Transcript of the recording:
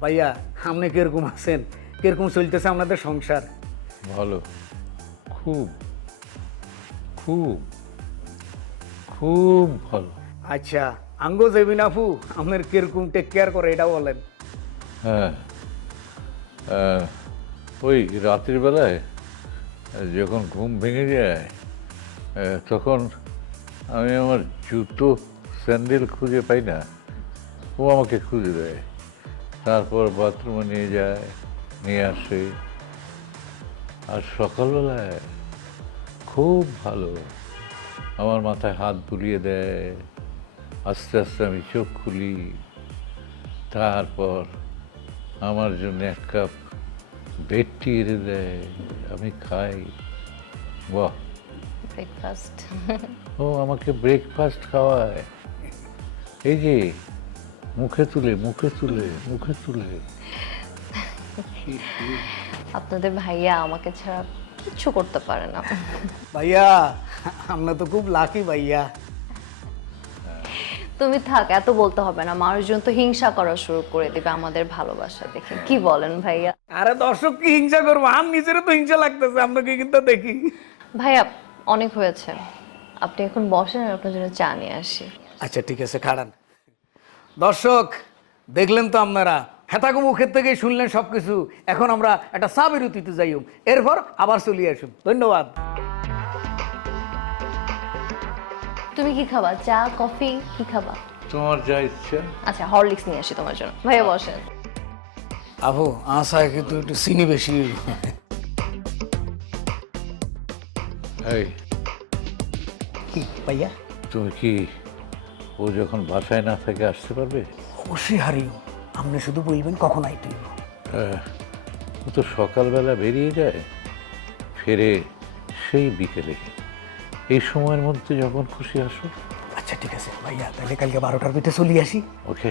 ভাইয়া আপনি কিরকম আছেন? কিরকম চলতেছে আপনাদের সংসার? ভালো, খুব খুব খুব ভালো। আচ্ছা, আঙ্গো জেবিন আপু আপনার কিরকম টেক কেয়ার করে এটা বলেন। হ্যাঁ, ওই রাতের বেলায় যখন ঘুম ভেঙে যায় তখন আমি আমার জুতো স্যান্ডেল খুঁজে পাই না, ও আমাকে খুঁজে দেয়, তারপর বাথরুমে নিয়ে যায়, নিয়ে আসে। আর সকালবেলায় খুব ভালো আমার মাথায় হাত বুলিয়ে দেয়, আস্তে আস্তে আমি চোখ খুলি, তারপর আমার জন্য এক কাপ বেড টি এনে দেয়, আমি খাই। বাহ, ব্রেকফাস্ট। ও আমাকে ব্রেকফাস্ট খাওয়ায়, এই যে মুখে তুলে মুখে তুলে মুখে তুলে। আপনাদের ভাইয়া আমাকে ছাড়া কিচ্ছু করতে পারে না। ভাইয়া আমরা তো খুব লাকি ভাইয়া। তুমি থাক, এত বলতে হবে না, মানুষজন তো হিংসা করা শুরু করে দেবে আমাদের ভালোবাসা দেখে। কি বলেন ভাইয়া? আরে দর্শক কি হিংসা করবো, আম নিজেরও তো হিংসা লাগতেছে, আপনাকে কিন্তু দেখি। ভাইয়া অনেক হয়েছে, আপনি এখন বসেন, আর আপনার জন্য চা নিয়ে আসি। আচ্ছা ঠিক আছে, খাড়ান। দর্শক দেখলেন তো আপনারা, হেতাকু মুখের থেকে শুনলেন সবকিছু। এখন আমরা একটা চা বিরতিতে যাই, এরপর আবার চলে আসুন। ধন্যবাদ। তুমি কি খাবা? চা, কফি, কি খাবা? তোমার যা ইচ্ছা। আচ্ছা, হরলিক্স নিয়ে আসি তোমার জন্য। ভাইয়া বসেন। আবু আশায় কিন্তু একটু চিনি বেশি। এই, কি ভাইয়া? তুমি কি ও যখন বাসায় না থাকে আসতে পারবে? অবশ্যই হারিও, আপনি শুধু বলবেন কখন আইতে হইব। ও তো সকালবেলা বেরিয়ে যায়, ফেরে সেই বিকেলে। এই সময়ের মধ্যে যখন খুশি আসো। আচ্ছা ঠিক আছে ভাইয়া, তাহলে কালকে 12টার ভিতরে চলে আসি। ওকে।